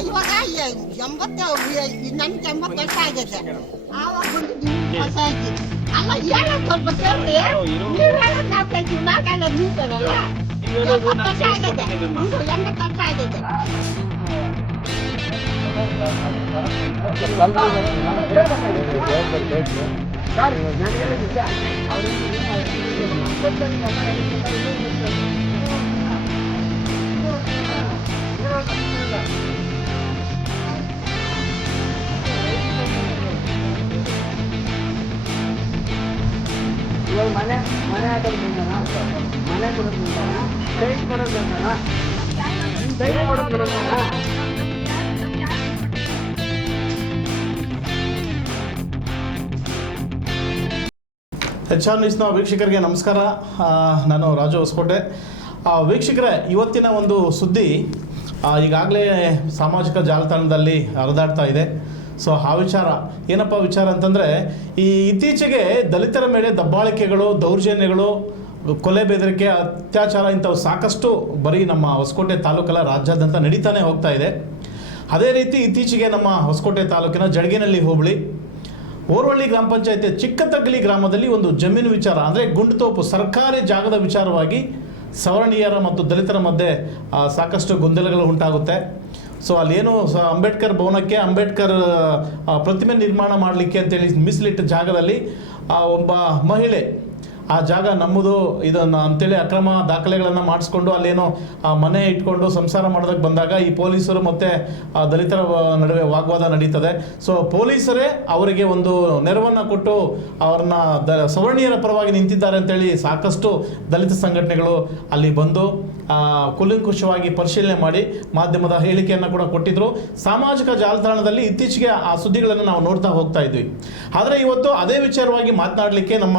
ಇವಾಗ 80 ನನ್ಗೆ 80 ವರ್ಷ ಆಗೈತೆ. ಆವಾಗ ಬಂದಿದ್ದು ಹೊಸ ಆಗಿ ಅಲ್ಲ ಹೇಳೋದು ಸ್ವಲ್ಪ ಕೇಳ್ರಿ. ನೀವು ಹೇಳೋದು ನಾವು ಕೇಳ್ತೀವಿ, ನಾವು ಹೇಳೋದು ನೀವು ಕೇಳಲ್ಲ. 80 ವರ್ಷ ಆಗೈತೆ, ಇದು 80 ವರ್ಷ ಆಗೈತೆ. ಇವಾಗ ಮನೆ ಹಾಕೋದು ಮನೆ ಕೊಡೋದು ಸೈಟ್ ಕೊಡೋದು ಸೈಟ್ ಕೊಡೋದು HR ನ್ಯೂಸ್ನ ವೀಕ್ಷಕರಿಗೆ ನಮಸ್ಕಾರ. ನಾನು ರಾಜು ಹೊಸಕೋಟೆ. ವೀಕ್ಷಕರೇ, ಇವತ್ತಿನ ಒಂದು ಸುದ್ದಿ ಈಗಾಗಲೇ ಸಾಮಾಜಿಕ ಜಾಲತಾಣದಲ್ಲಿ ಹರಿದಾಡ್ತಾ ಇದೆ. ಸೊ ಆ ವಿಚಾರ ಏನಪ್ಪ ವಿಚಾರ ಅಂತಂದರೆ, ಈ ಇತ್ತೀಚೆಗೆ ದಲಿತರ ಮೇಲೆ ದಬ್ಬಾಳಿಕೆಗಳು, ದೌರ್ಜನ್ಯಗಳು, ಕೊಲೆ ಬೆದರಿಕೆ, ಅತ್ಯಾಚಾರ ಇಂಥವು ಸಾಕಷ್ಟು ಬರೀ ನಮ್ಮ ಹೊಸಕೋಟೆ ತಾಲೂಕಲ್ಲ, ರಾಜ್ಯಾದ್ಯಂತ ನಡೀತಾನೆ ಹೋಗ್ತಾ ಇದೆ. ಅದೇ ರೀತಿ ಇತ್ತೀಚೆಗೆ ನಮ್ಮ ಹೊಸಕೋಟೆ ತಾಲೂಕಿನ ಜಡಗೇನಹಳ್ಳಿ ಹೋಬಳಿ ಓರ್ವಳ್ಳಿ ಗ್ರಾಮ ಪಂಚಾಯತಿ ಚಿಕ್ಕತಗ್ಲಿ ಗ್ರಾಮದಲ್ಲಿ ಒಂದು ಜಮೀನು ವಿಚಾರ, ಅಂದರೆ ಗುಂಡುತೋಪು ಸರ್ಕಾರಿ ಜಾಗದ ವಿಚಾರವಾಗಿ ಸವರ್ಣೀಯರ ಮತ್ತು ದಲಿತರ ಮಧ್ಯೆ ಸಾಕಷ್ಟು ಗೊಂದಲಗಳು ಉಂಟಾಗುತ್ತೆ. ಸೊ ಅಲ್ಲೇನು ಅಂಬೇಡ್ಕರ್ ಭವನಕ್ಕೆ ಅಂಬೇಡ್ಕರ್ ಪ್ರತಿಮೆ ನಿರ್ಮಾಣ ಮಾಡಲಿಕ್ಕೆ ಅಂತೇಳಿ ಮೀಸಲಿಟ್ಟ ಜಾಗದಲ್ಲಿ ಒಬ್ಬ ಮಹಿಳೆ ಆ ಜಾಗ ನಮ್ಮದು ಇದನ್ನು ಅಂತೇಳಿ ಅಕ್ರಮ ದಾಖಲೆಗಳನ್ನು ಮಾಡಿಸ್ಕೊಂಡು ಅಲ್ಲೇನೋ ಮನೆ ಇಟ್ಕೊಂಡು ಸಂಸಾರ ಮಾಡೋದಕ್ಕೆ ಬಂದಾಗ ಈ ಪೊಲೀಸರು ಮತ್ತು ದಲಿತರ ನಡುವೆ ವಾಗ್ವಾದ ನಡೀತದೆ. ಸೊ ಪೊಲೀಸರೇ ಅವರಿಗೆ ಒಂದು ನೆರವನ್ನು ಕೊಟ್ಟು ಅವ್ರನ್ನ ಸವರ್ಣೀಯರ ಪರವಾಗಿ ನಿಂತಿದ್ದಾರೆ ಅಂತೇಳಿ ಸಾಕಷ್ಟು ದಲಿತ ಸಂಘಟನೆಗಳು ಅಲ್ಲಿ ಬಂದು ಕೂಲಂಕುಷವಾಗಿ ಪರಿಶೀಲನೆ ಮಾಡಿ ಮಾಧ್ಯಮದ ಹೇಳಿಕೆಯನ್ನು ಕೂಡ ಕೊಟ್ಟಿದ್ರು. ಸಾಮಾಜಿಕ ಜಾಲತಾಣದಲ್ಲಿ ಇತ್ತೀಚೆಗೆ ಆ ಸುದ್ದಿಗಳನ್ನು ನಾವು ನೋಡ್ತಾ ಹೋಗ್ತಾ ಇದ್ವಿ. ಆದರೆ ಇವತ್ತು ಅದೇ ವಿಚಾರವಾಗಿ ಮಾತನಾಡಲಿಕ್ಕೆ ನಮ್ಮ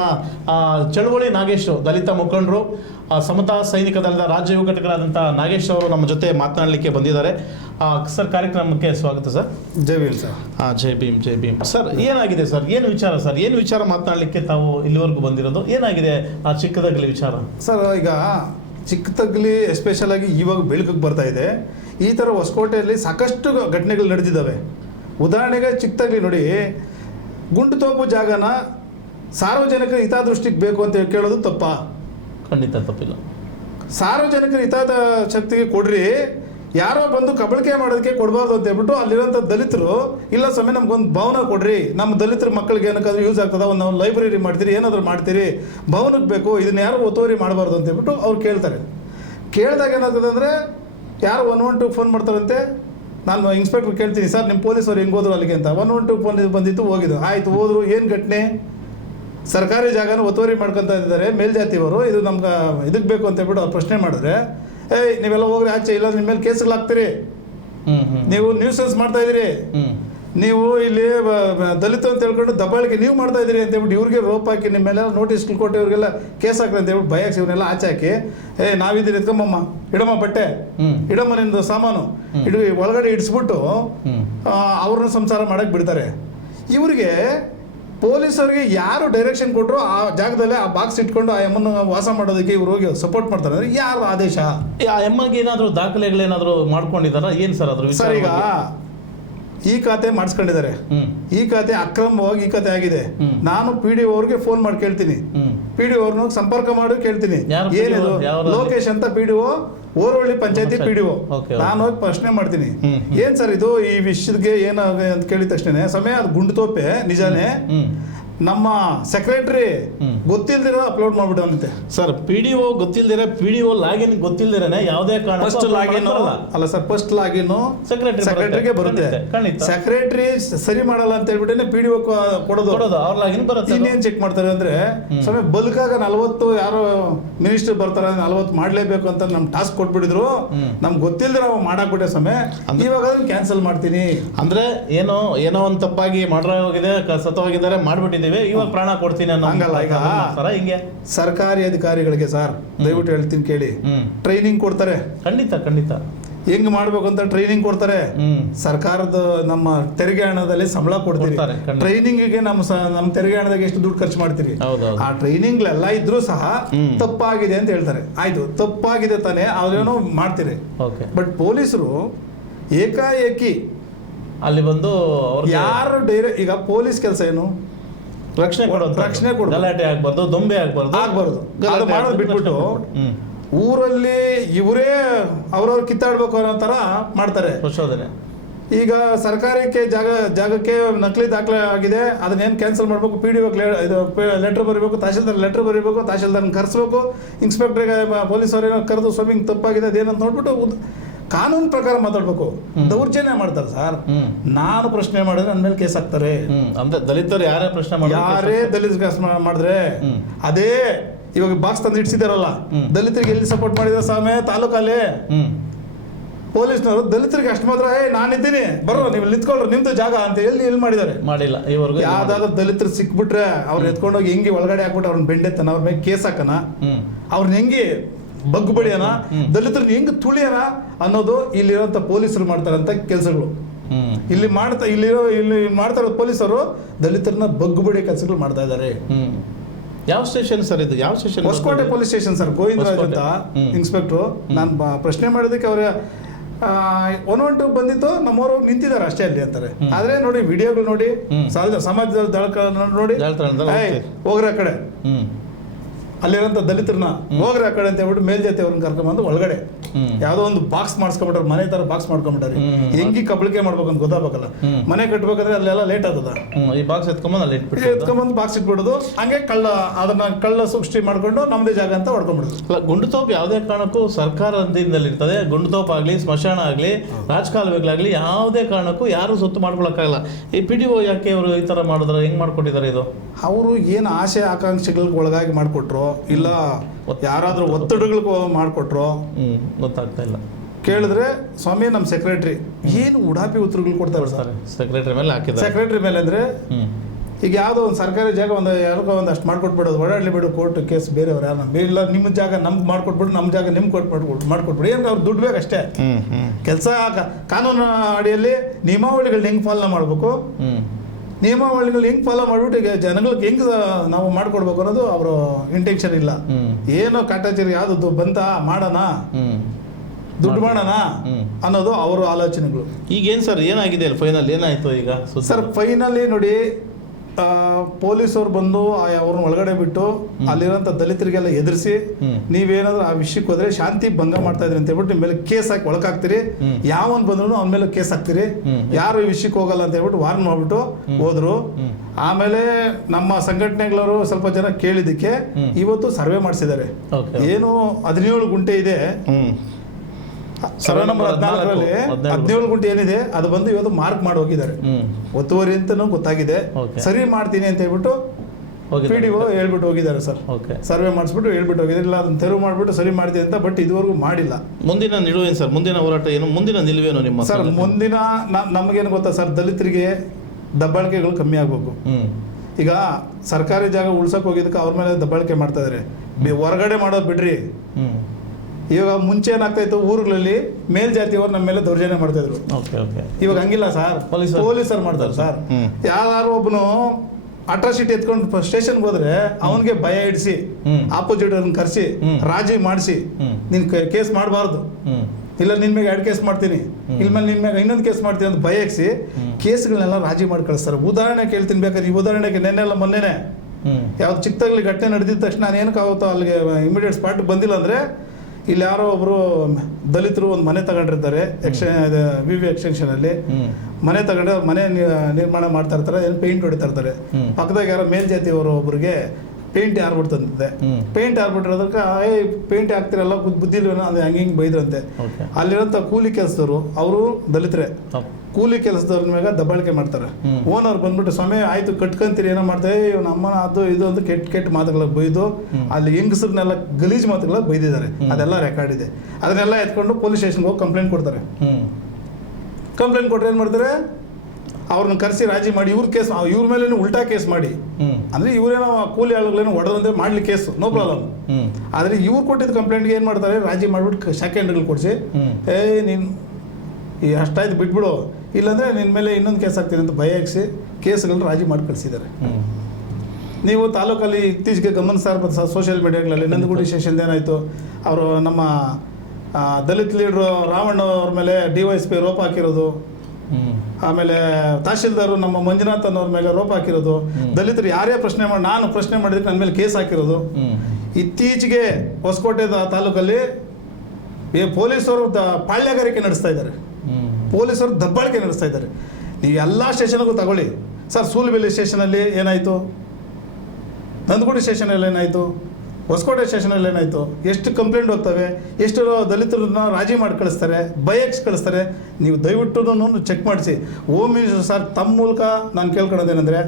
ಚಳುವಳಿ ನಾಗೇಶ್, ದಲಿತ ಮುಖಂಡರು, ಸಮತಾ ಸೈನಿಕ ದಳದ ರಾಜ್ಯ ಯುವ ಘಟಕರಾದಂಥ ನಾಗೇಶ್ ಅವರು ನಮ್ಮ ಜೊತೆ ಮಾತನಾಡಲಿಕ್ಕೆ ಬಂದಿದ್ದಾರೆ. ಸರ್, ಕಾರ್ಯಕ್ರಮಕ್ಕೆ ಸ್ವಾಗತ ಸರ್. ಜೈ ಭೀಮ್ ಸರ್. ಜೈ ಭೀಮ್, ಜೈ ಭೀಮ್. ಸರ್, ಏನಾಗಿದೆ ಸರ್, ಏನು ವಿಚಾರ ಸರ್, ಏನು ವಿಚಾರ ಮಾತನಾಡಲಿಕ್ಕೆ ತಾವು ಇಲ್ಲಿವರೆಗೂ ಬಂದಿರೋದು? ಏನಾಗಿದೆ ಆ ಚಿಕ್ಕದಗಲಿ ವಿಚಾರ? ಸರ್, ಈಗ ಚಿಕ್ಕತಗ್ಲಿ ಎಸ್ಪೆಷಲ್ ಆಗಿ ಇವಾಗ ಬೆಳಕಿಗೆ ಬರ್ತಾ ಇದೆ. ಈ ಥರ ಹೊಸಕೋಟೆಯಲ್ಲಿ ಸಾಕಷ್ಟು ಘಟನೆಗಳು ನಡೆದಿದ್ದಾವೆ. ಉದಾಹರಣೆಗೆ ಚಿಕ್ಕತಗ್ಲಿ ನೋಡಿ, ಗುಂಡುತೋಪು ಜಾಗನ ಸಾರ್ವಜನಿಕರ ಹಿತದೃಷ್ಟಿಗೆ ಬೇಕು ಅಂತ ಕೇಳೋದು ತಪ್ಪಾ? ಖಂಡಿತ ತಪ್ಪಿಲ್ಲ. ಸಾರ್ವಜನಿಕರ ಹಿತದ ಶಕ್ತಿಗೆ ಕೊಡ್ರಿ, ಯಾರೋ ಬಂದು ಕಬಳಿಕೆ ಮಾಡೋದಕ್ಕೆ ಕೊಡಬಾರ್ದು ಅಂತ ಹೇಳ್ಬಿಟ್ಟು ಅಲ್ಲಿರೋಂಥ ದಲಿತರು, ಇಲ್ಲ ಸ್ವಾಮಿ ನಮ್ಗೊಂದು ಭವನ ಕೊಡ್ರಿ, ನಮ್ಮ ದಲಿತರ ಮಕ್ಕಳಿಗೆ ಏನಕ್ಕಾದ್ರೂ ಯೂಸ್ ಆಗ್ತದ, ಒಂದು ನಾವು ಲೈಬ್ರರಿ ಮಾಡ್ತೀರಿ, ಏನಾದರೂ ಮಾಡ್ತೀರಿ, ಭವನಕ್ಕೆ ಬೇಕು, ಇದನ್ನ ಯಾರು ಒತ್ತುವರಿ ಮಾಡಬಾರ್ದು ಅಂತ ಹೇಳ್ಬಿಟ್ಟು ಅವ್ರು ಕೇಳ್ತಾರೆ. ಕೇಳಿದಾಗ ಏನಾಗ್ತದೆ ಅಂದರೆ ಯಾರು 112 ಫೋನ್ ಮಾಡ್ತಾರಂತೆ. ನಾನು ಇನ್ಸ್ಪೆಕ್ಟ್ರ್ ಕೇಳ್ತೀನಿ, ಸರ್ ನಿಮ್ಮ ಪೊಲೀಸವ್ರು ಹೆಂಗೆ ಹೋದ್ರು ಅಲ್ಲಿಗೆ ಅಂತ. 112 ಫೋನ್ ಬಂದಿತ್ತು, ಹೋಗಿದ್ದು ಆಯಿತು, ಹೋದ್ರು. ಏನು ಘಟನೆ? ಸರ್ಕಾರಿ ಜಾಗನ ಒತ್ತುವರಿ ಮಾಡ್ಕೊತಾ ಇದ್ದಾರೆ ಮೇಲ್ಜಾತಿಯವರು, ಇದು ನಮ್ಗೆ ಇದಕ್ಕೆ ಬೇಕು ಅಂತ ಹೇಳ್ಬಿಟ್ಟು ಅವ್ರು ಪ್ರಶ್ನೆ ಮಾಡಿದ್ರೆ, ಏಯ್ ನೀವೆಲ್ಲ ಹೋಗ್ರಿ ಆಚೆ, ಇಲ್ಲ ನಿಮ್ಮ ಮೇಲೆ ಕೇಸ್ಗಳಾಗ್ತೀರಿ, ನೀವು ನ್ಯೂಸೆನ್ಸ್ ಮಾಡ್ತಾ ಇದ್ದೀರಿ, ನೀವು ಇಲ್ಲಿ ದಲಿತ ಅಂತ ಹೇಳ್ಕೊಂಡು ದಬ್ಬಾಳಿಕೆ ನೀವು ಮಾಡ್ತಾ ಇದ್ದೀರಿ ಅಂತ ಹೇಳ್ಬಿಟ್ಟು ಇವ್ರಿಗೆ ರೋಪ್ ಹಾಕಿ ನಿಮ್ಮ ಮೇಲೆ ನೋಟಿಸ್ ಕೊಟ್ಟು ಇವ್ರಿಗೆಲ್ಲ ಕೇಸ್ ಹಾಕ್ರಿ ಅಂತ ಹೇಳ್ಬಿಟ್ಟು ಭಯಕ್ಕೆ ಇವ್ರನ್ನೆಲ್ಲ ಆಚೆ ಹಾಕಿ, ನಾವಿದ್ದೀರಿ ಎತ್ಕೊಂಬಮ್ಮ, ಇಡಮ್ಮ ಬಟ್ಟೆ, ಇಡಮ್ಮ ನಿಂದು ಸಾಮಾನು ಒಳಗಡೆ ಇಡಿಸ್ಬಿಟ್ಟು ಅವ್ರನ್ನ ಸಂಸಾರ ಮಾಡಕ್ಕೆ ಬಿಡ್ತಾರೆ. ಇವರಿಗೆ ಪೊಲೀಸರಿಗೆ ಯಾರು ಡೈರೆಕ್ಷನ್ ಕೊಟ್ಟರು ಆ ಜಾಗದಲ್ಲಿ ಆ ಬಾಕ್ಸ್ ಇಟ್ಕೊಂಡು ಆ ಎಮ್ಮನ್ನು ವಾಸ ಮಾಡೋದಕ್ಕೆ ಇವ್ರು ಹೋಗಿ ಸಪೋರ್ಟ್ ಮಾಡ್ತಾರೆ ಅಂದರೆ ಯಾರು ಆದೇಶ? ಆ ಎಮ್ಮಗೆ ಏನಾದರೂ ದಾಖಲೆಗಳೇನಾದರೂ ಮಾಡ್ಕೊಂಡಿದಾರ? ಏನು ಸರ್ ಅದ್ರ? ಸರ್, ಈಗ ಈ ಖಾತೆ ಮಾಡಿಸ್ಕೊಂಡಿದ್ದಾರೆ, ಈ ಖಾತೆ ಅಕ್ರಮವಾಗಿ ಈ ಖಾತೆ ಆಗಿದೆ. ನಾನು PDO ಅವ್ರಿಗೆ ಫೋನ್ ಮಾಡಿ ಕೇಳ್ತೀನಿ, PDO ಅವ್ರನ್ನ ಸಂಪರ್ಕ ಮಾಡಿ ಕೇಳ್ತೀನಿ, ಏನಿದು ಲೋಕೇಶ್ ಅಂತ PDO ಓರ್ವಳ್ಳಿ ಪಂಚಾಯತಿ PDO. ನಾನು ಹೋಗಿ ಪ್ರಶ್ನೆ ಮಾಡ್ತೀನಿ, ಏನ್ ಸರ್ ಇದು ಈ ವಿಷಯಕ್ಕೆ ಏನಾಗ ಅಂತ ಕೇಳಿದ ತಕ್ಷಣ ಸಮಯ ಅದು ಗುಂಡುತೋಪೆ ನಿಜಾನೇ, ನಮ್ಮ ಸೆಕ್ರೆಟರಿ ಗೊತ್ತಿಲ್ದಿರ ಅಪ್ಲೋಡ್ ಮಾಡ್ಬಿಟ್ಟವನಂತೆ. ಸರ್, PDO ಗೊತ್ತಿಲ್ದಿರ, PDO ಲಾಗಿನ್ ಗೊತ್ತಿಲ್ದಿರನೆ ಯಾವುದೇ ಕಾರಣ ಫಸ್ಟ್ ಲಾಗಿನ್ ಅಲ್ಲ ಸರ್, ಫಸ್ಟ್ ಲಾಗಿನ್ ಸೆಕ್ರೆಟರಿಗೆ ಬರುತ್ತೆ. ಸೆಕ್ರೆಟರಿ ಸರಿ ಮಾಡಲ್ಲ ಅಂತ ಹೇಳ್ಬಿಟ್ಟೆ PDO ಕೊಡೋದು, ಅವ್ರ ಲಾಗಿನ್ ಬರುತ್ತೆ. ಇನ್ನೇನ್ ಚೆಕ್ ಮಾಡ್ತಾರೆ ಅಂದ್ರೆ ಸಮಯ ಬಲ್ಕಾಗ 40 ಯಾರೋ ಮಿನಿಸ್ಟರ್ ಬರ್ತಾರೆ, 40 ಮಾಡ್ಲೇಬೇಕು ಅಂತ ನಮ್ ಟಾಸ್ಕ್ ಕೊಟ್ಬಿಟ್ಟಿದ್ರು, ನಮ್ಗೆ ಗೊತ್ತಿಲ್ದಿರ ನಾವು ಮಾಡಾಕ್ಬಿಟ್ಟೆ ಸಮಯ, ಇವಾಗ ಅದನ್ನ ಕ್ಯಾನ್ಸಲ್ ಮಾಡ್ತೀನಿ ಅಂದ್ರೆ ಏನೋ ಒಂದು ತಪ್ಪಾಗಿ ಹೋಗಿದೆ, ಸತವಾಗಿದ್ದಾರೆ, ಮಾಡ್ಬಿಟ್ಟಿದ್ದೀವಿ, ಇವಾಗ ಪ್ರಾಣ ಕೊಡ್ತೀನಿ ಅನ್ನೋ ಹಂಗಲ್ಲ. ಈಗ ಹಿಂಗೆ ಸರ್ಕಾರಿ ಅಧಿಕಾರಿಗಳಿಗೆ ಸರ್ ದಯವಿಟ್ಟು ಹೇಳ್ತೀನಿ ಕೇಳಿ, ಟ್ರೈನಿಂಗ್ ಕೊಡ್ತಾರೆ. ಖಂಡಿತ ಹೆಂಗ್ ಮಾಡ್ಬೇಕು ಅಂತ ಟ್ರೈನಿಂಗ್ ಕೊಡ್ತಾರೆ. ಸರ್ಕಾರದ ನಮ್ಮ ತೆರಿಗೆ ಹಣದಲ್ಲಿ ಸಂಬಳ ಕೊಡ್ತೀರಿ, ಟ್ರೈನಿಂಗ್ಗೆ ನಮ್ಮ ತೆರಿಗೆ ಹಣದಾಗ ಎಷ್ಟು ದುಡ್ಡು ಖರ್ಚು ಮಾಡ್ತೀರಿ, ಆ ಟ್ರೈನಿಂಗ್ ಎಲ್ಲ ಇದ್ರೂ ಸಹ ತಪ್ಪಾಗಿದೆ ಅಂತ ಹೇಳ್ತಾರೆ. ಆಯ್ತು, ತಪ್ಪಾಗಿದೆ ತಾನೇ, ಅದೇನೋ ಮಾಡ್ತೀರಿ. ಬಟ್ ಪೊಲೀಸರು ಏಕಾಏಕಿ ಅಲ್ಲಿ ಬಂದು ಅವ್ರಿಗೆ ಯಾರು ಈಗ ಪೊಲೀಸ್ ಕೆಲಸ ಏನು? ರಕ್ಷಣೆ ಕೊಡೋದು, ಗಲಾಟೆ ಆಗ್ಬಾರ್ದು, ದೊಂಬೆ ಆಗ್ಬಾರ್ದು, ಅದು ಮಾಡೋದು ಬಿಟ್ಬಿಟ್ಟು ಊರಲ್ಲಿ ಇವರೇ ಅವ್ರವ್ರು ಕಿತ್ತಾಡ್ಬೇಕು ಅನ್ನೋ ಥರ ಮಾಡ್ತಾರೆ ಪ್ರಚೋದನೆ. ಈಗ ಸರ್ಕಾರಕ್ಕೆ ಜಾಗಕ್ಕೆ ನಕಲಿ ದಾಖಲೆ ಆಗಿದೆ, ಅದನ್ನೇನು ಕ್ಯಾನ್ಸಲ್ ಮಾಡಬೇಕು, PDO ಇದು ಲೆಟ್ರ್ ಬರೀಬೇಕು, ತಹಶೀಲ್ದಾರ್ ಲೆಟ್ರ್ ಬರೀಬೇಕು, ತಹಶೀಲ್ದಾರ್ನ ಕರೆಸ್ಬೇಕು, ಇನ್ಸ್ಪೆಕ್ಟ್ರಿಗೆ ಪೊಲೀಸವ್ರೇನೋ ಕರೆದು ಸ್ವಿಮ್ಮಿಂಗ್ ತಪ್ಪಾಗಿದೆ ಅದೇನಂತ ನೋಡ್ಬಿಟ್ಟು ಕಾನೂನು ಪ್ರಕಾರ ಮಾತಾಡ್ಬೇಕು. ದೌರ್ಜನ್ಯ ಮಾಡ್ತಾರೆ ಸರ್. ನಾನು ಪ್ರಶ್ನೆ ಮಾಡಿದ್ರೆ ನನ್ನ ಮೇಲೆ ಕೇಸ್ ಹಾಕ್ತಾರೆ. ಅಂದ್ರೆ ದಲಿತರು ಯಾರೇ ಪ್ರಶ್ನೆ ಯಾರೇ ದಲಿತ ಕೇಸ್ ಮಾಡಿದ್ರೆ ಅದೇ ಇವಾಗ ಬಾಕ್ಸ್ ತಂದು ಇಡ್ಸಿದಾರಲ್ಲ, ದಲಿತರಿಗೆ ಎಲ್ಲಿ ಸಪೋರ್ಟ್ ಮಾಡಿದ್ರೆ ಸ್ವಾಮಿ ತಾಲೂಕಲ್ಲಿ ಪೊಲೀಸ್ನವರು ದಲಿತರಿಗೆ ಅಷ್ಟು ಮಾತ್ರ ನಾನಿದ್ದೀನಿ ಬರ್ರೋ ನೀವು ನಿಂತ್ಕೊಳ್ರಿ ನಿಮ್ದು ಜಾಗ ಅಂತ ಎಲ್ಲಿ ಮಾಡಿದ್ದಾರೆ? ಮಾಡಿಲ್ಲ ಇವ್ರಿಗೆ. ಯಾವ್ದಾದ್ರು ದಲಿತರು ಸಿಕ್ಬಿಟ್ರೆ ಅವ್ರು ಎತ್ಕೊಂಡೋಗಿ ಹೆಂಗೆ ಒಳಗಡೆ ಹಾಕ್ಬಿಟ್ಟು ಅವ್ರನ್ನ ಬೆಂಡೆತ್ತನ, ಅವ್ರ ಮೇಲೆ ಕೇಸ್ ಹಾಕನ, ಅವ್ರನ್ನ ಹೆಂಗೆ ಬಗ್ಗು ಬಡಿಯೋಣ, ದಲಿತರನ್ನ ಹೆಂಗೆ ತುಳಿಯೋಣ ಅನ್ನೋದು ಇಲ್ಲಿರೋಂಥ ಪೊಲೀಸರು ಮಾಡ್ತಾರಂತ ಕೆಲಸಗಳು. ಇಲ್ಲಿ ಮಾಡ್ತಾ ಇರೋ ಪೊಲೀಸರು ದಲಿತರನ್ನ ಬಗ್ಗು ಬಡಿಯೋ ಕೆಲಸಗಳು ಮಾಡ್ತಾ ಇದ್ದಾರೆ. ಯಾವ ಸ್ಟೇಷನ್ ಸರ್ ಇದು? ಯಾವ station? Hosakote police station sir. Govindraj ಅಂತ ಇನ್ಸ್ಪೆಕ್ಟ್ರು. ನಾನು ಪ್ರಶ್ನೆ ಮಾಡೋದಕ್ಕೆ ಅವ್ರ 112 ಬಂದಿತ್ತು, ನಮ್ಮವರು ನಿಂತಿದ್ದಾರೆ ಅಷ್ಟೇ ಅಲ್ಲಿ ಅಂತಾರೆ. ಆದ್ರೆ ನೋಡಿ ವಿಡಿಯೋಗಳು ನೋಡಿ, ಸಮಾಜದ ದಳಗಳನ್ನ ನೋಡಿ, ಹೋಗ್ರ ಆ ಕಡೆ ಅಲ್ಲಿರೋಂಥ ದಲಿತರನ್ನ ಹೋಗ್ರ ಆ ಕಡೆ ಅಂತ ಹೇಳ್ಬಿಟ್ಟು ಮೇಲ್ಜಾತಿ ಅವ್ರನ್ನ ಕರ್ಕೊಂಡ್ಬಂದು ಒಳಗಡೆ ಯಾವ್ದೋ ಒಂದು ಬಾಕ್ಸ್ ಮಾಡಿಸ್ಕೊಂಡ್ಬಿಟ್ರೆ, ಮನೆ ತರ ಬಾಕ್ಸ್ ಮಾಡ್ಕೊಂಡ್ಬಿಟ್ಟಾರೆ. ಹೆಂಗಿ ಕಬಳಿಕೆ ಮಾಡ್ಬೇಕಂತ ಗೊತ್ತಾಗಬೇಕಲ್ಲ. ಮನೆ ಕಟ್ಬೇಕಾದ್ರೆ ಅಲ್ಲೆಲ್ಲ ಲೇಟ್ ಆಗ್ತದ. ಈ ಬಾಕ್ಸ್ ಎತ್ಕೊಂಡ್ಬಂದು ಬಾಕ್ಸ್ ಇಟ್ಬಿಡೋದು, ಹಂಗೆ ಕಳ್ಳ ಸೃಷ್ಟಿ ಮಾಡ್ಕೊಂಡು ನಮ್ದೇ ಜಾಗ ಅಂತ ಹೊಡ್ಕೊಂಡ್ಬಿಡೋದು. ಗುಂಡುತೋಪ್ ಯಾವುದೇ ಕಾರಣಕ್ಕೂ ಸರ್ಕಾರದಿಂದ ಇರ್ತದೆ. ಗುಂಡುತೋಪ್ ಆಗ್ಲಿ, ಸ್ಮಶಾನ ಆಗ್ಲಿ, ರಾಜಕಾಲುವೆಗಳಾಗ್ಲಿ ಯಾವುದೇ ಕಾರಣಕ್ಕೂ ಯಾರು ಸೊತ್ತು ಮಾಡ್ಕೊಳಕ್ಕಾಗಲ್ಲ. ಈ PDO ಯಾಕೆ ಅವರು ಈ ತರ ಮಾಡಿದ್ರೆ, ಹೆಂಗ್ ಮಾಡ್ಕೊಟ್ಟಿದ್ದಾರೆ ಇದು? ಅವರು ಏನು ಆಸೆ ಆಕಾಂಕ್ಷೆಗಳಿಗೆ ಒಳಗಾಗಿ ಮಾಡಿಕೊಟ್ರು, ಇಲ್ಲ ಯಾರಾದ್ರೂ ಒತ್ತಡಗಳಿಗೆ ಮಾಡಿಕೊಟ್ರು ಗೊತ್ತಾಗ್ತಾ ಇಲ್ಲ. ಕೇಳಿದ್ರೆ ಸ್ವಾಮಿ ನಮ್ಮ ಸೆಕ್ರೆಟರಿ ಏನು ಉಡಾಪಿ ಉತ್ತರಗಳು ಕೊಡ್ತಾರೆ ಸರ್. ಸೆಕ್ರೆಟರಿ ಮೇಲೆ ಹಾಕಿದ್ದಾರೆ. ಸೆಕ್ರೆಟರಿ ಮೇಲೆ ಅಂದ್ರೆ ಈಗ ಯಾವುದೋ ಒಂದು ಸರ್ಕಾರಿ ಜಾಗ ಯಾರಿಗೋ ಒಂದಷ್ಟು ಮಾಡ್ಕೊಟ್ಬಿಡೋದು, ಓಡಾಡ್ಲಿ ಬಿಡು ಕೋರ್ಟ್ ಕೇಸ್ ಬೇರೆಯವ್ರು ಯಾರು ಇಲ್ಲ, ನಿಮ್ಮ ಜಾಗ ನಮ್ಗೆ ಮಾಡ್ಕೊಟ್ಬಿಡು, ನಮ್ಮ ಜಾಗ ನಿಮ್ಗೆ ಮಾಡ್ಕೊಟ್ಬಿಡು. ಏನು ಅವ್ರು ದುಡ್ಡು ಬೇಕಷ್ಟೇ. ಕೆಲಸ ಕಾನೂನು ಅಡಿಯಲ್ಲಿ ನಿಯಮಾವಳಿಗಳನ್ನ ಹೆಂಗೆ ಪಾಲನೆ ಮಾಡಬೇಕು, ನಿಯಮಾವಳಿಗಳು ಹೆಂಗೆ ಫಾಲೋ ಮಾಡಿಬಿಟ್ಟು ಈಗ ಜನಗಳಿಗೆ ಹೆಂಗೆ ನಾವು ಮಾಡ್ಕೊಡ್ಬೇಕು ಅನ್ನೋದು ಅವರ ಇಂಟೆನ್ಷನ್ ಇಲ್ಲ. ಏನೋ ಕಾಟಾಚಾರಿ ಯಾವ್ದು ಬಂತ ಮಾಡೋಣ, ದುಡ್ಡು ಮಾಡೋಣ ಅನ್ನೋದು ಅವರ ಆಲೋಚನೆಗಳು. ಈಗೇನು ಸರ್ ಏನಾಗಿದೆ ಫೈನಲ್ ಏನಾಯ್ತು ಈಗ ಸರ್? ಫೈನಲಿ ನೋಡಿ, ಪೊಲೀಸವ್ರು ಬಂದು ಅವ್ರನ್ನ ಒಳಗಡೆ ಬಿಟ್ಟು ಅಲ್ಲಿರೋಂಥ ದಲಿತರಿಗೆಲ್ಲ ಎದುರಿಸಿ, ನೀವೇನಾದ್ರೂ ಆ ವಿಷಯಕ್ಕೆ ಹೋದ್ರೆ ಶಾಂತಿ ಭಂಗ ಮಾಡ್ತಾ ಇದ್ರಿ ಅಂತ ಹೇಳ್ಬಿಟ್ಟು ನಿಮ್ಮ ಮೇಲೆ ಕೇಸ್ ಹಾಕಿ ಒಳಗಾಕ್ತಿರಿ, ಯಾವನ್ ಬಂದ್ರು ಅವನ ಮೇಲೆ ಕೇಸ್ ಹಾಕ್ತಿರಿ, ಯಾರು ಈ ವಿಷಯಕ್ಕೆ ಹೋಗಲ್ಲ ಅಂತ ಹೇಳ್ಬಿಟ್ಟು ವಾರ್ನ್ ಮಾಡ್ಬಿಟ್ಟು ಹೋದ್ರು. ಆಮೇಲೆ ನಮ್ಮ ಸಂಘಟನೆಗಳವರು ಸ್ವಲ್ಪ ಜನ ಕೇಳಿದ್ದಕ್ಕೆ ಇವತ್ತು ಸರ್ವೆ ಮಾಡಿಸಿದ್ದಾರೆ. ಏನು 17 ಗುಂಟೆ ಇದೆ, ಸರ್ವೆ ನಂಬರ್ 14ರಲ್ಲಿ 17 ಗುಂಟೆ ಏನಿದೆ ಅದು ಬಂದು ಇವತ್ತು ಮಾರ್ಕ್ ಮಾಡಿ ಹೋಗಿದ್ದಾರೆ. ಒತ್ತುವರಿ ಅಂತನೂ ಗೊತ್ತಾಗಿದೆ, ಸರಿ ಮಾಡ್ತೀನಿ ಅಂತ ಹೇಳ್ಬಿಟ್ಟು PDO ಹೇಳ್ಬಿಟ್ಟು ಹೋಗಿದ್ದಾರೆ ಸರ್. ಸರ್ವೆ ಮಾಡಿಸ್ಬಿಟ್ಟು ಹೇಳ್ಬಿಟ್ಟು ಹೋಗಿದ್ದಾರೆ, ಇಲ್ಲ ಅದನ್ನ ತೆರವು ಮಾಡ್ಬಿಟ್ಟು ಸರಿ ಮಾಡ್ತೀನಿ ಅಂತ. ಬಟ್ ಇದುವರೆಗೂ ಮಾಡಿಲ್ಲ. ಮುಂದಿನ ನಿಲುವೇನು ಸರ್? ಮುಂದಿನ ಹೋರಾಟ ಏನು? ಮುಂದಿನ ನಿಲುವೇನು ನಿಮ್ಮ ಸರ್? ಮುಂದಿನ ನಮಗೇನು ಗೊತ್ತಾ ಸರ್, ದಲಿತರಿಗೆ ದಬ್ಬಾಳಿಕೆಗಳು ಕಮ್ಮಿ ಆಗ್ಬೇಕು. ಈಗ ಸರ್ಕಾರಿ ಜಾಗ ಉಳ್ಸಕ್ ಹೋಗಿದ್ದಕ್ಕೆ ಅವ್ರ ಮೇಲೆ ದಬ್ಬಾಳಿಕೆ ಮಾಡ್ತಾ ಇದಾರೆ. ಹೊರಗಡೆ ಮಾಡೋದು ಬಿಡ್ರಿ. ಇವಾಗ ಮುಂಚೆ ಏನಾಗ್ತಾ ಇತ್ತು, ಊರುಗಳಲ್ಲಿ ಮೇಲ್ಜಾತಿಯವರು ನಮ್ಮ ಮೇಲೆ ದೌರ್ಜನ್ಯ ಮಾಡ್ತಾ ಇದ್ರು. ಇವಾಗ ಹಂಗಿಲ್ಲ ಸರ್, ಪೊಲೀಸರು ಮಾಡ್ತಾರೆ ಸರ್. ಯಾರು ಒಬ್ಬನು ಅಟ್ರಾಸಿಟಿ ಎತ್ಕೊಂಡು ಸ್ಟೇಷನ್ಗೆ ಹೋದ್ರೆ ಅವನಿಗೆ ಭಯ ಇಡಿಸಿ, ಆಪೋಸಿಟ್ ಅವ್ರನ್ನ ಕರೆಸಿ ರಾಜಿ ಮಾಡಿಸಿ, ನಿನ್ ಕೇಸ್ ಮಾಡಬಾರ್ದು, ಇಲ್ಲ ನಿನ್ ಮೇಲೆ 2 ಕೇಸ್ ಮಾಡ್ತೀನಿ, ಇಲ್ಮೇಲೆ ನಿನ್ ಮೇಲೆ ಇನ್ನೊಂದು ಕೇಸ್ ಮಾಡ್ತೀನಿ ಅಂತ ಭಯ ಹಾಕ್ಸಿ ಕೇಸ್ಗಳನ್ನೆಲ್ಲ ರಾಜಿ ಮಾಡಿ ಕಳಿಸ್ತಾರೆ. ಉದಾಹರಣೆ ಕೇಳ್ತೀನಿ ಬೇಕಾದ್ರೆ. ಈ ಉದಾಹರಣೆಗೆ ನೆನ್ನೆಲ್ಲ ಮೊನ್ನೆನೆ ಯಾವ್ದು ಚಿಕ್ಕದಾಗ್ಲಿ ಘಟನೆ ನಡೆದಿದ ತಕ್ಷಣ ನಾನು ಏನಕ್ಕೆ ಆವತ್ತು ಅಲ್ಲಿಗೆ ಇಮಿಡಿಯೇಟ್ ಸ್ಪಾಟ್ಗೆ ಬಂದಿಲ್ಲ ಅಂದ್ರೆ, ಇಲ್ಲಿ ಯಾರೋ ಒಬ್ರು ದಲಿತರು ಒಂದು ಮನೆ ತಗೊಂಡಿರ್ತಾರೆ VV ಎಕ್ಸ್ಟೆನ್ಷನ್ ಅಲ್ಲಿ. ಮನೆ ತಗೊಂಡ್ರೆ ಮನೆ ನಿರ್ಮಾಣ ಮಾಡ್ತಾ ಇರ್ತಾರೆ, ಏನು ಪೇಂಟ್ ಹೊಡಿತಾ ಇರ್ತಾರೆ. ಪಕ್ಕದಾಗ ಯಾರೋ ಮೇಲ್ಜಾತಿಯವರು ಒಬ್ರಿಗೆ ಪೇಂಟ್ ಯಾರ್ಬಿಡ್ತಂತೆ. ಪೇಂಟ್ ಯಾರ್ಬಿಟ್ಟಿರೋದಕ್ಕೆ ಪೇಂಟ್ ಹಾಕ್ತಿರಲ್ಲ ಬುದ್ಧಿ ಅದು ಹಂಗೆ ಬೈದ್ರಂತೆ. ಅಲ್ಲಿರೋಂಥ ಕೂಲಿ ಕೆಲಸದವರು, ಅವರು ದಲಿತರೆ, ಕೂಲಿ ಕೆಲಸದವ್ರ ಮ್ಯಾಗ ದಬ್ಬಾಳಿಕೆ ಮಾಡ್ತಾರೆ. ಓನರ್ ಬಂದ್ಬಿಟ್ಟು ಸ್ವಾಮಿ ಆಯ್ತು ಕಟ್ಕೊಂತೀರಿ, ಏನೋ ಮಾಡ್ತಾರೆ, ಇವ್ನ ಅಮ್ಮನ ಅದು ಇದು ಅಂತ ಕೆಟ್ಟ ಮಾತುಗಳ ಬೈದು ಅಲ್ಲಿ ಹೆಂಗಸರನ್ನೆಲ್ಲ ಗಲೀಜ್ ಮಾತುಗಳ ಬೈದಿದ್ದಾರೆ. ಅದೆಲ್ಲ ರೆಕಾರ್ಡ್ ಇದೆ. ಅದನ್ನೆಲ್ಲ ಎತ್ಕೊಂಡು ಪೊಲೀಸ್ ಸ್ಟೇಷನ್ಗೆ ಹೋಗಿ ಕಂಪ್ಲೇಂಟ್ ಕೊಡ್ತಾರೆ. ಕಂಪ್ಲೇಂಟ್ ಕೊಟ್ರೆ ಏನ್ ಮಾಡ್ತಾರೆ, ಅವ್ರನ್ನ ಕರೆಸಿ ರಾಜಿ ಮಾಡಿ ಇವ್ರ ಮೇಲೆ ಉಲ್ಟಾ ಕೇಸ್ ಮಾಡಿ, ಅಂದ್ರೆ ಇವರೇನೋ ಕೂಲಿ ಆಳುಗಳೇನೋ ಹೊಡೆದಂತೆ ಮಾಡ್ಲಿ ಕೇಸ್, ನೋ ಪ್ರಾಬ್ಲಮ್. ಆದ್ರೆ ಇವ್ರು ಕೊಟ್ಟಿದ್ದ ಕಂಪ್ಲೇಂಟ್ಗೆ ಏನ್ ಮಾಡ್ತಾರೆ, ರಾಜಿ ಮಾಡ್ಬಿಟ್ಟು ಸೆಕೆಂಡ್ಗಳು ಕೊಡಿಸಿ, ನೀನು ಈ ಅಷ್ಟಾಯ್ತು ಬಿಟ್ಬಿಡು, ಇಲ್ಲಾಂದ್ರೆ ನಿನ್ನ ಮೇಲೆ ಇನ್ನೊಂದು ಕೇಸ್ ಹಾಕ್ತೀನಿ ಅಂತ ಭಯ ಹಾಕಿಸಿ ಕೇಸ್ಗಳನ್ನ ರಾಜಿ ಮಾಡಿ ಕಳಿಸಿದ್ದಾರೆ. ನೀವು ತಾಲೂಕಲ್ಲಿ ಇತ್ತೀಚೆಗೆ ಗಮನಿಸ್ತಾ ಇರ್ಬೋದು ಸೋಷಿಯಲ್ ಮೀಡಿಯಾಗಳಲ್ಲಿ, ನಂದಗುಡಿ ಸ್ಟೇಷನ್ ಏನಾಯ್ತು, ಅವರು ನಮ್ಮ ದಲಿತ ಲೀಡ್ರು ರಾವಣ್ಣ ಅವ್ರ ಮೇಲೆ DYSP ರೋಪ್ ಹಾಕಿರೋದು, ಆಮೇಲೆ ತಹಶೀಲ್ದಾರು ನಮ್ಮ ಮಂಜುನಾಥ್ ಅನ್ನೋರ ಮೇಲೆ ರೋಪ್ ಹಾಕಿರೋದು, ದಲಿತರು ಯಾರೇ ಪ್ರಶ್ನೆ ಮಾಡಿ ನಾನು ಪ್ರಶ್ನೆ ಮಾಡಿದ್ರೆ ನನ್ನ ಮೇಲೆ ಕೇಸ್ ಹಾಕಿರೋದು. ಇತ್ತೀಚೆಗೆ ಹೊಸಕೋಟೆ ತಾಲೂಕಲ್ಲಿ ಪೊಲೀಸರು ಪಾಳ್ಯಗಾರಿಕೆ ನಡೆಸ್ತಾ ಇದ್ದಾರೆ, ಪೊಲೀಸರು ದಬ್ಬಾಳಿಕೆ ನಡೆಸ್ತಾ ಇದ್ದಾರೆ. ನೀವು ಎಲ್ಲ ಸ್ಟೇಷನ್ಗೂ ತಗೊಳ್ಳಿ ಸರ್. ಸೂಲುಬೆಲೆ ಸ್ಟೇಷನಲ್ಲಿ ಏನಾಯಿತು, ನಂದಗುಡಿ ಸ್ಟೇಷನಲ್ಲಿ ಏನಾಯಿತು, ಹೊಸಕೋಟೆ ಸ್ಟೇಷನಲ್ಲಿ ಏನಾಯಿತು, ಎಷ್ಟು ಕಂಪ್ಲೇಂಟ್ ಹೋಗ್ತವೆ, ಎಷ್ಟು ದಲಿತರನ್ನ ರಾಜಿ ಮಾಡಿ ಕಳಿಸ್ತಾರೆ, ಬೈಕ್ಸ್ ಕಳಿಸ್ತಾರೆ. ನೀವು ದಯವಿಟ್ಟು ಚೆಕ್ ಮಾಡಿಸಿ. ಹೋಮ್ ಮಿನಿಸ್ಟರ್ ಸರ್ ತಮ್ಮ ಮೂಲಕ ನಾನು ಕೇಳ್ಕೊಳ್ಳೋದೇನೆಂದರೆ,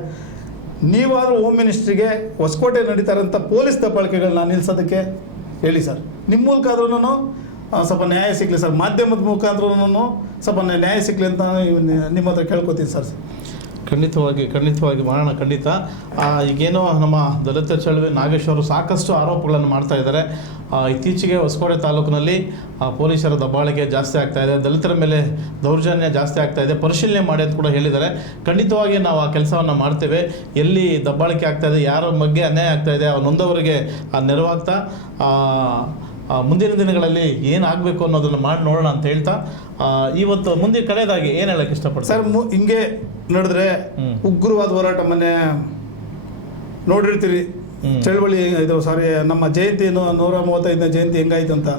ನೀವಾದರೂ ಹೋಮ್ ಮಿನಿಸ್ಟ್ರಿಗೆ ಹೊಸಕೋಟೆ ನಡೀತಾರಂಥ ಪೊಲೀಸ್ ದಬ್ಬಾಳಿಕೆಗಳನ್ನ ನಿಲ್ಲಿಸೋದಕ್ಕೆ ಹೇಳಿ ಸರ್. ನಿಮ್ಮ ಮೂಲಕ ಆದ್ರೂ ಸ್ವಲ್ಪ ನ್ಯಾಯ ಸಿಗಲಿ ಸರ್, ಮಾಧ್ಯಮದ ಮುಖಾಂತರ ಸ್ವಲ್ಪ ನ್ಯಾಯ ಸಿಗಲಿ ಅಂತ ನಿಮ್ಮ ಹತ್ರ ಕೇಳ್ಕೊತೀನಿ ಸರ್. ಖಂಡಿತವಾಗಿ ಮಾಡೋಣ, ಖಂಡಿತ. ಈಗೇನೋ ನಮ್ಮ ದಲಿತ ಚಳವಳಿ ನಾಗೇಶ್ ಅವರು ಸಾಕಷ್ಟು ಆರೋಪಗಳನ್ನು ಮಾಡ್ತಾ ಇದ್ದಾರೆ. ಇತ್ತೀಚೆಗೆ ಹೊಸಕೋಟೆ ತಾಲೂಕಿನಲ್ಲಿ ಪೊಲೀಸರ ದಬ್ಬಾಳಿಕೆ ಜಾಸ್ತಿ ಆಗ್ತಾ ಇದೆ, ದಲಿತರ ಮೇಲೆ ದೌರ್ಜನ್ಯ ಜಾಸ್ತಿ ಆಗ್ತಾ ಇದೆ, ಪರಿಶೀಲನೆ ಮಾಡಿ ಅಂತ ಕೂಡ ಹೇಳಿದ್ದಾರೆ. ಖಂಡಿತವಾಗಿ ನಾವು ಆ ಕೆಲಸವನ್ನು ಮಾಡ್ತೇವೆ. ಎಲ್ಲಿ ದಬ್ಬಾಳಿಕೆ ಆಗ್ತಾ ಇದೆ, ಯಾರ ಬಗ್ಗೆ ಅನ್ಯಾಯ ಆಗ್ತಾ ಇದೆ, ನೊಂದವರಿಗೆ ನೆರವಾಗ್ತಾ ಮುಂದಿನ ದಿನಗಳಲ್ಲಿ ಏನಾಗಬೇಕು ಅನ್ನೋದನ್ನು ಮಾಡಿ ನೋಡೋಣ ಅಂತ ಹೇಳ್ತಾ ಇವತ್ತು ಮುಂದಿನ ಕಡೆಯದಾಗಿ ಏನು ಹೇಳಕ್ಕೆ ಇಷ್ಟಪಡ್ತೀನಿ ಸರ್. ಹಿಂಗೆ ನಡೆದ್ರೆ ಉಗ್ರವಾದ ಹೋರಾಟ ಮೊನ್ನೆ ನೋಡಿರ್ತೀರಿ, ಚಳವಳಿ ಇದು ಸಾರಿ ನಮ್ಮ ಜಯಂತಿ 135ನೇ ಜಯಂತಿ ಹೆಂಗಾಯ್ತು ಅಂತ.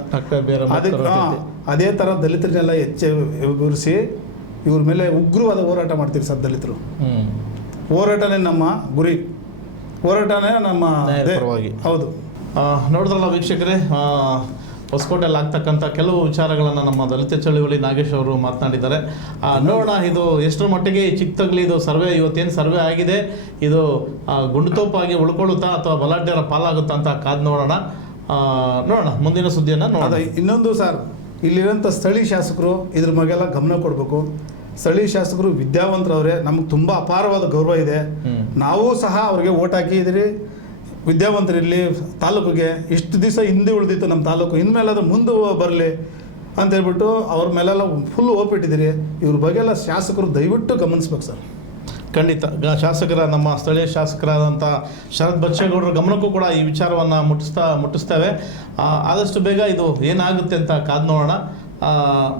ಅದಕ್ಕೆ ಅದೇ ಥರ ದಲಿತರನ್ನೆಲ್ಲ ಎಚ್ಚರಿಸಿ ಇವ್ರ ಮೇಲೆ ಉಗ್ರವಾದ ಹೋರಾಟ ಮಾಡ್ತೀರಿ ಸರ್. ದಲಿತರು ಹೋರಾಟನೇ ನಮ್ಮ ಗುರಿ, ಹೋರಾಟನೇ ನಮ್ಮ ಹೌದು. ನೋಡಿದ್ರಲ್ಲ ವೀಕ್ಷಕರೇ, ಹೊಸಕೋಟೆಯಲ್ಲಿ ಆಗ್ತಕ್ಕಂಥ ಕೆಲವು ವಿಚಾರಗಳನ್ನು ನಮ್ಮ ದಲಿತ ಚಳವಳಿ ನಾಗೇಶ್ ಅವರು ಮಾತನಾಡಿದ್ದಾರೆ. ನೋಡೋಣ ಇದು ಎಷ್ಟರ ಮಟ್ಟಿಗೆ ಚಿಕ್ಕತಗಲಿ ಇದು ಸರ್ವೆ, ಇವತ್ತೇನು ಸರ್ವೆ ಆಗಿದೆ ಇದು ಗುಂಡುತೋಪಾಗಿ ಉಳ್ಕೊಳ್ಳುತ್ತಾ ಅಥವಾ ಬಲಾಢ್ಯರ ಪಾಲಾಗುತ್ತಾ ಅಂತ ಕಾದು ನೋಡೋಣ ಮುಂದಿನ ಸುದ್ದಿಯನ್ನು ನೋಡೋಣ. ಇನ್ನೊಂದು ಸರ್, ಇಲ್ಲಿರೋಂಥ ಸ್ಥಳೀಯ ಶಾಸಕರು ಇದ್ರ ಮಗೆಲ್ಲ ಗಮನ ಕೊಡಬೇಕು. ಸ್ಥಳೀಯ ಶಾಸಕರು ವಿದ್ಯಾವಂತರವ್ರೆ, ನಮ್ಗೆ ತುಂಬ ಅಪಾರವಾದ ಗೌರವ ಇದೆ. ನಾವು ಸಹ ಅವ್ರಿಗೆ ಓಟ್ ಹಾಕಿದ್ದೀರಿ. ವಿದ್ಯಾವಂತರಿರಲಿ, ತಾಲೂಕಿಗೆ ಇಷ್ಟು ದಿವಸ ಹಿಂದೆ ಉಳಿದಿತ್ತು ನಮ್ಮ ತಾಲೂಕು, ಇನ್ಮೇಲೆ ಅದು ಮುಂದೆ ಬರಲಿ ಅಂತ ಹೇಳ್ಬಿಟ್ಟು ಅವ್ರ ಮೇಲೆಲ್ಲ ಫುಲ್ ಓಪಿಟ್ಟಿದ್ದೀರಿ. ಇವ್ರ ಬಗ್ಗೆ ಎಲ್ಲ ಶಾಸಕರು ದಯವಿಟ್ಟು ಗಮನಿಸ್ಬೇಕು ಸರ್. ಖಂಡಿತ ನಮ್ಮ ಸ್ಥಳೀಯ ಶಾಸಕರಾದಂಥ ಶರತ್ ಬಚ್ಚೇಗೌಡರ ಗಮನಕ್ಕೂ ಕೂಡ ಈ ವಿಚಾರವನ್ನು ಮುಟ್ಟಿಸ್ತೇವೆ. ಆದಷ್ಟು ಬೇಗ ಇದು ಏನಾಗುತ್ತೆ ಅಂತ ಕಾದು ನೋಡೋಣ.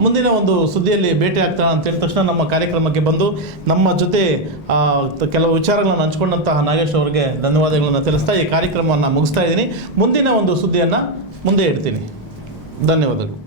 ಮುಂದಿನ ಒಂದು ಸುದ್ದಿಯಲ್ಲಿ ಭೇಟಿ ಆಗ್ತಾನೆ ಅಂತ ಹೇಳಿದ ತಕ್ಷಣ ನಮ್ಮ ಕಾರ್ಯಕ್ರಮಕ್ಕೆ ಬಂದು ನಮ್ಮ ಜೊತೆ ಕೆಲವು ವಿಚಾರಗಳನ್ನು ಹಂಚ್ಕೊಂಡಂತಹ ನಾಗೇಶ್ ಅವರಿಗೆ ಧನ್ಯವಾದಗಳನ್ನು ತಿಳಿಸ್ತಾ ಈ ಕಾರ್ಯಕ್ರಮವನ್ನು ಮುಗಿಸ್ತಾ ಇದ್ದೀನಿ. ಮುಂದಿನ ಒಂದು ಸುದ್ದಿಯನ್ನು ಮುಂದೆ ಇಡ್ತೀನಿ. ಧನ್ಯವಾದಗಳು.